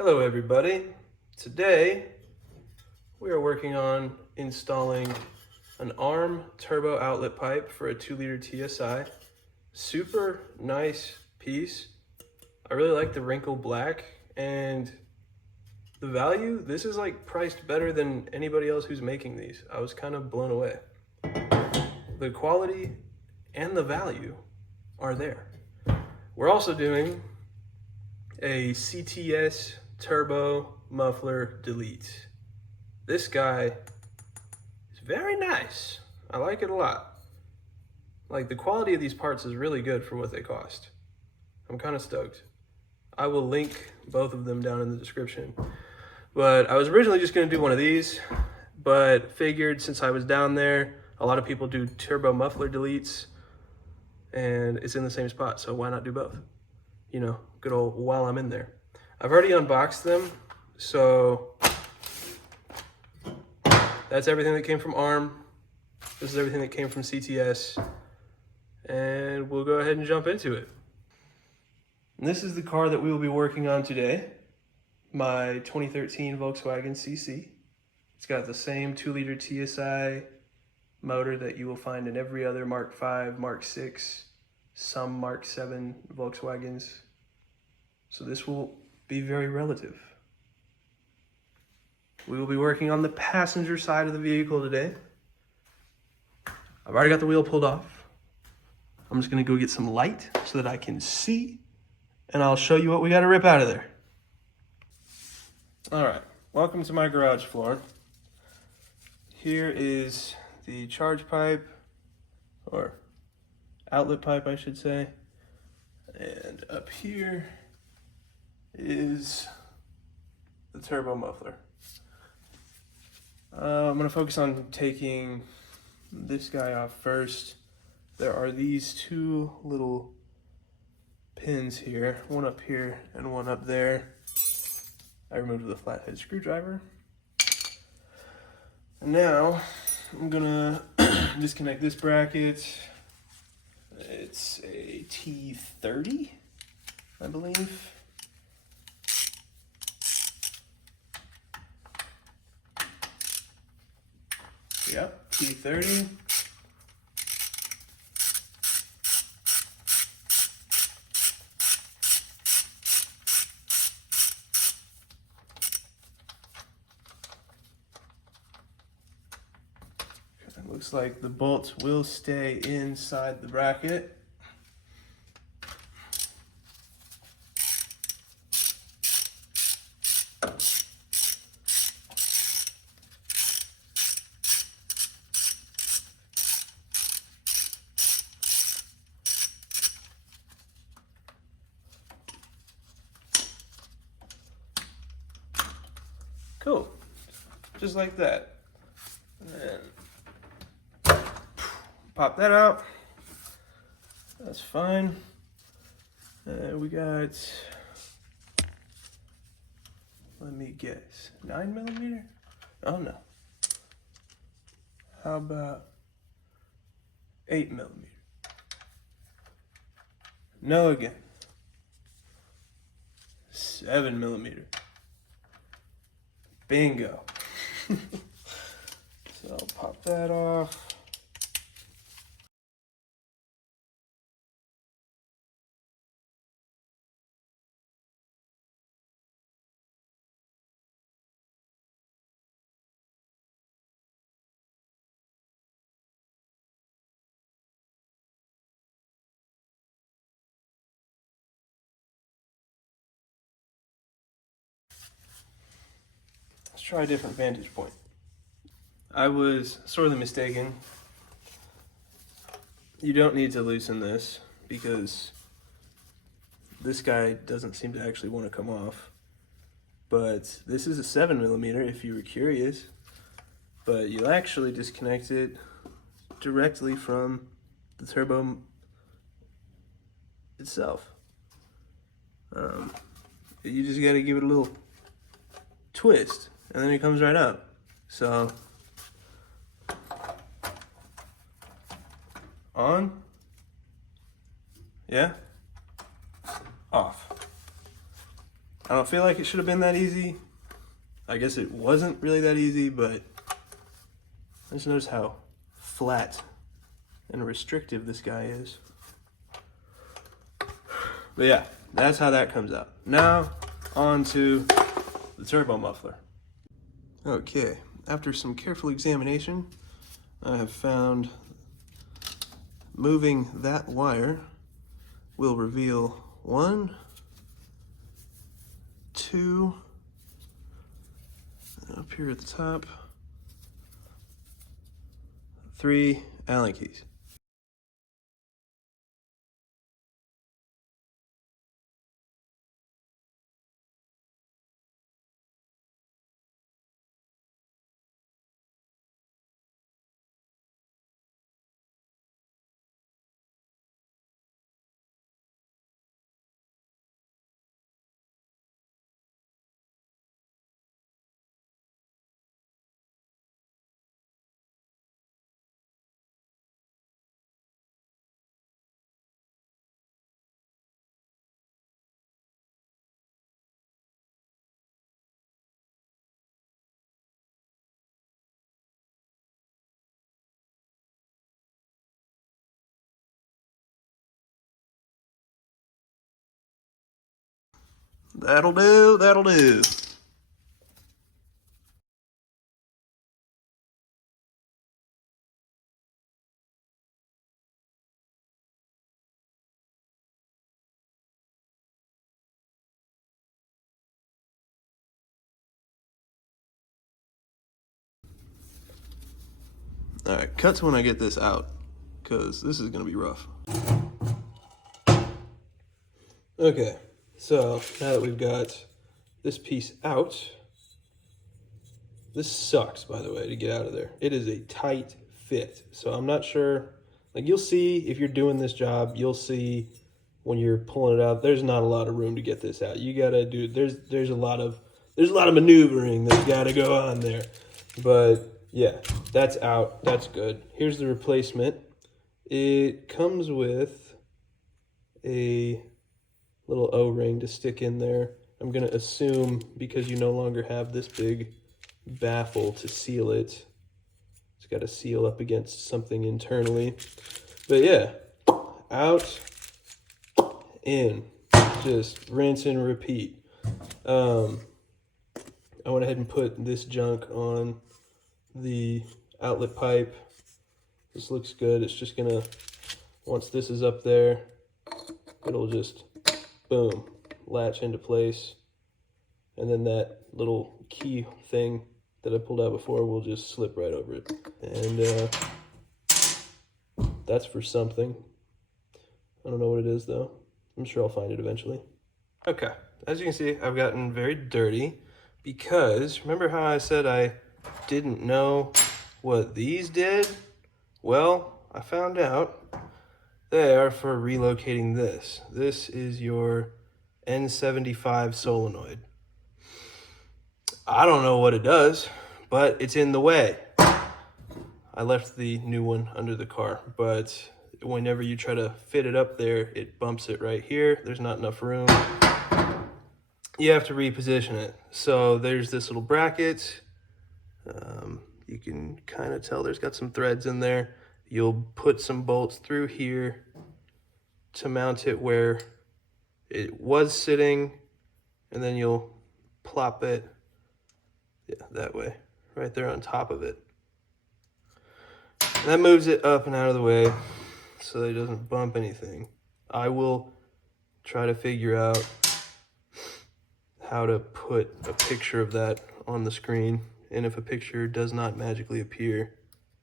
Hello everybody. Today we are working on installing an arm turbo outlet pipe for a 2-liter TSI. Super nice piece. I really like the wrinkle black, and the value, this is like priced better than anybody else who's making these. I was kind of blown away. The quality and the value are there. We're also doing a CTS turbo muffler delete. This guy is very nice. I like it a lot. Like, the quality of these parts is really good for what they cost. I'm kind of stoked. I will link both of them down in the description. But I was originally just going to do one of these, but figured since I was down there, a lot of people do turbo muffler deletes, and it's in the same spot, so why not do both? You know, good old while I'm in there. I've already unboxed them, so that's everything that came from ARM. This is everything that came from CTS, and we'll go ahead and jump into it. And this is the car that we will be working on today, my 2013 Volkswagen CC. It's got the same 2-liter TSI motor that you will find in every other Mark V, Mark VI, some Mark VII Volkswagens. So this will be very relative. We will be working on the passenger side of the vehicle today. I've already got the wheel pulled off. I'm just gonna go get some light so that I can see, and I'll show you what we gotta rip out of there. All right, welcome to my garage floor. Here is the charge pipe, or outlet pipe, I should say. And up here is the turbo muffler. I'm gonna focus on taking this guy off first. There are these two little pins here, one up here and one up there. I removed with a flathead screwdriver. And now I'm gonna disconnect this bracket. It's a T30, I believe. Yep, T30. It looks like the bolts will stay inside the bracket. Cool, just like that. And pop that out. That's fine. We got, let me guess, 9mm? Oh no. How about 8mm? No again. 7mm. Bingo. So I'll pop that off. Let's try a different vantage point. I was sorely mistaken. You don't need to loosen this because this guy doesn't seem to actually want to come off. But this is a 7mm if you were curious. But you'll actually disconnect it directly from the turbo itself. You just got to give it a little twist, and then it comes right up. So, on, yeah, off. I don't feel like it should have been that easy. I guess it wasn't really that easy, but I just noticed how flat and restrictive this guy is. But yeah, that's how that comes out. Now, on to the turbo muffler. Okay, after some careful examination, I have found moving that wire will reveal 1, 2, up here at the top, 3 Allen keys. That'll do, that'll do. All right, cut to when I get this out, because this is gonna be rough. Okay, so now that we've got this piece out, this sucks, by the way, to get out of there. It is a tight fit, so I'm not sure, like you'll see if you're doing this job, you'll see when you're pulling it out, there's not a lot of room to get this out. You gotta do, there's a lot of maneuvering that's gotta go on there. But yeah, that's out, that's good. Here's the replacement. It comes with a little O-ring to stick in there. I'm gonna assume because you no longer have this big baffle to seal it, it's got to seal up against something internally. But yeah, out, in, just rinse and repeat. I went ahead and put this junk on the outlet pipe. This looks good. It's just gonna, once this is up there, it'll just, boom, latch into place. And then that little key thing that I pulled out before will just slip right over it. And that's for something. I don't know what it is though. I'm sure I'll find it eventually. Okay, as you can see, I've gotten very dirty because remember how I said I didn't know what these did? Well, I found out they are for relocating this. This is your N75 solenoid. I don't know what it does, but it's in the way. I left the new one under the car, but whenever you try to fit it up there, it bumps it right here. There's not enough room. You have to reposition it. So there's this little bracket. You can kind of tell there's got some threads in there. You'll put some bolts through here to mount it where it was sitting, and then you'll plop it, yeah, that way, right there on top of it. And that moves it up and out of the way so that it doesn't bump anything. I will try to figure out how to put a picture of that on the screen. And if a picture does not magically appear,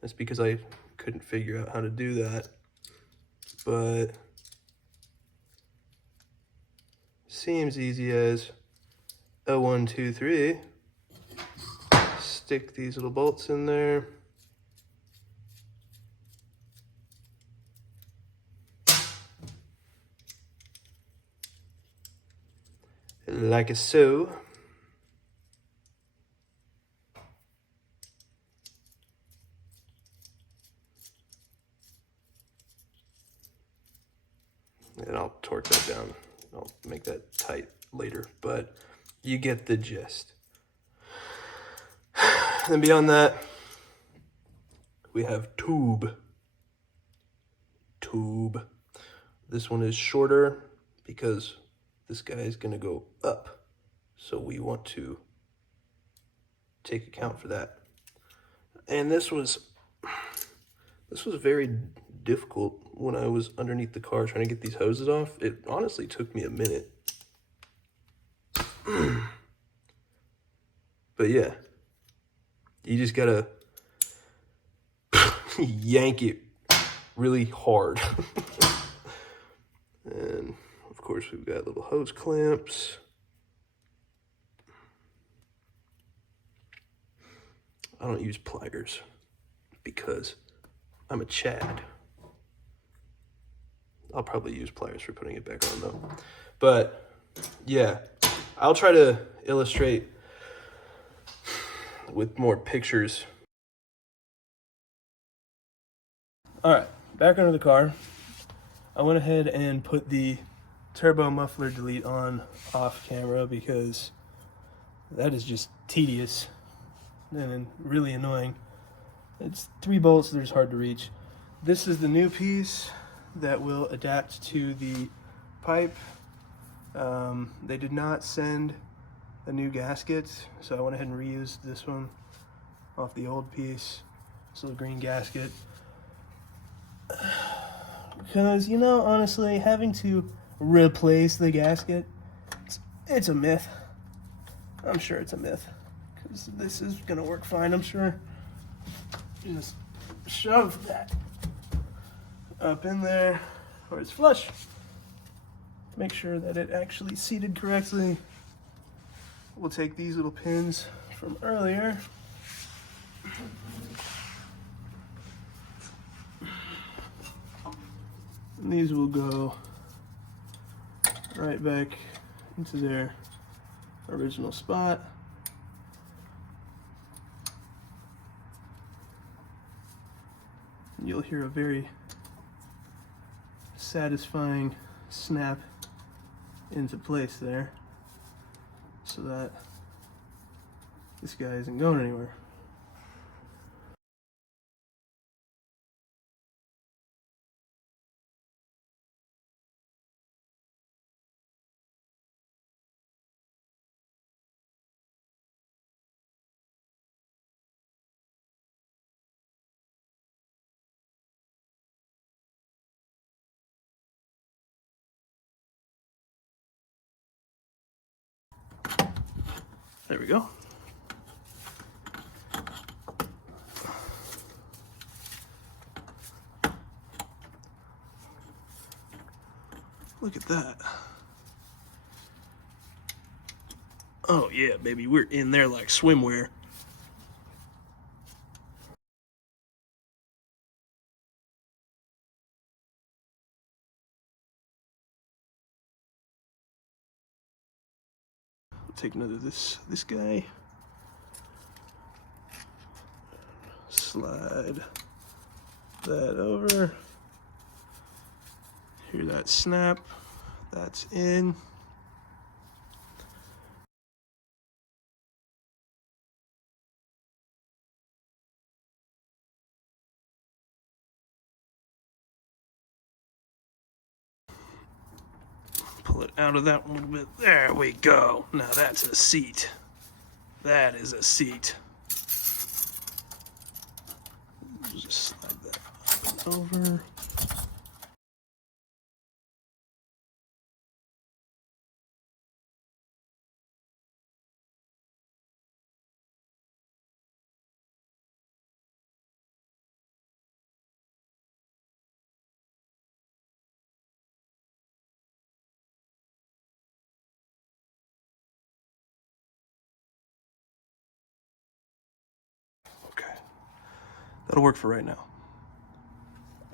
that's because I couldn't figure out how to do that. But seems easy as a 1, 2, 3. Stick these little bolts in there. Like so. And I'll torque that down. I'll make that tight later, but you get the gist. And beyond that, we have tube. This one is shorter because this guy is gonna go up. So we want to take account for that. And this was very difficult when I was underneath the car trying to get these hoses off. It honestly took me a minute. But yeah, you just gotta yank it really hard. And of course we've got little hose clamps. I don't use pliers because I'm a Chad. I'll probably use pliers for putting it back on though. But yeah, I'll try to illustrate with more pictures. All right, back under the car. I went ahead and put the turbo muffler delete on off camera because that is just tedious and really annoying. It's 3 bolts that are hard to reach. This is the new piece that will adapt to the pipe. They did not send a new gasket, so I went ahead and reused this one off the old piece. This little green gasket. Because, you know, honestly, having to replace the gasket, it's a myth. I'm sure it's a myth. Because this is going to work fine, I'm sure. Just shove that up in there where it's flush. Make sure that it actually seated correctly. We'll take these little pins from earlier. And these will go right back into their original spot. And you'll hear a very satisfying snap into place there so that this guy isn't going anywhere. There we go. Look at that. Oh yeah, baby, we're in there like swimwear. Take another this guy. Slide that over. Hear that snap. That's in. Pull it out of that one a little bit. There we go. Now that's a seat. That is a seat. Just slide that up and over. Okay, that'll work for right now.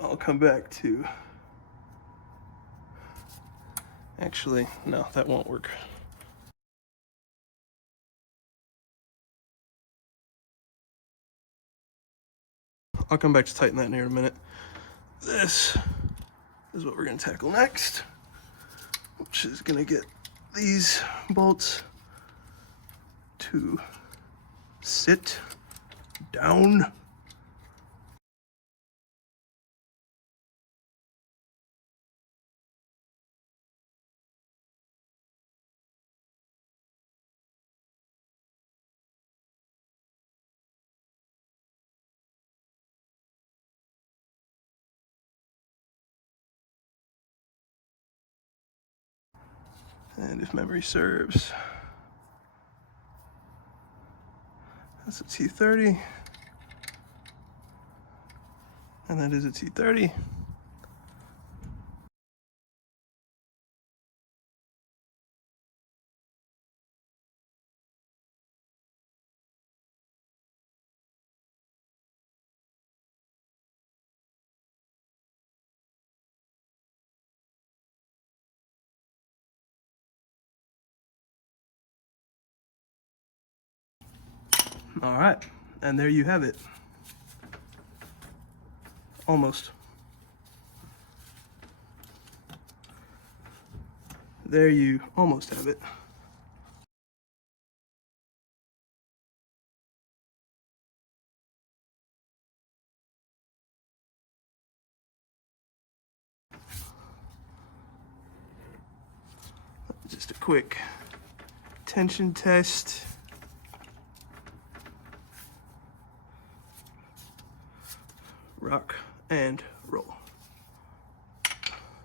I'll come back to, actually, no, that won't work. I'll come back to tighten that in here in a minute. This is what we're gonna tackle next, which is gonna get these bolts to sit down. And if memory serves, that's a T30, and that is a T30. All right, and there you have it. Almost. There you almost have it. Just a quick tension test. Rock and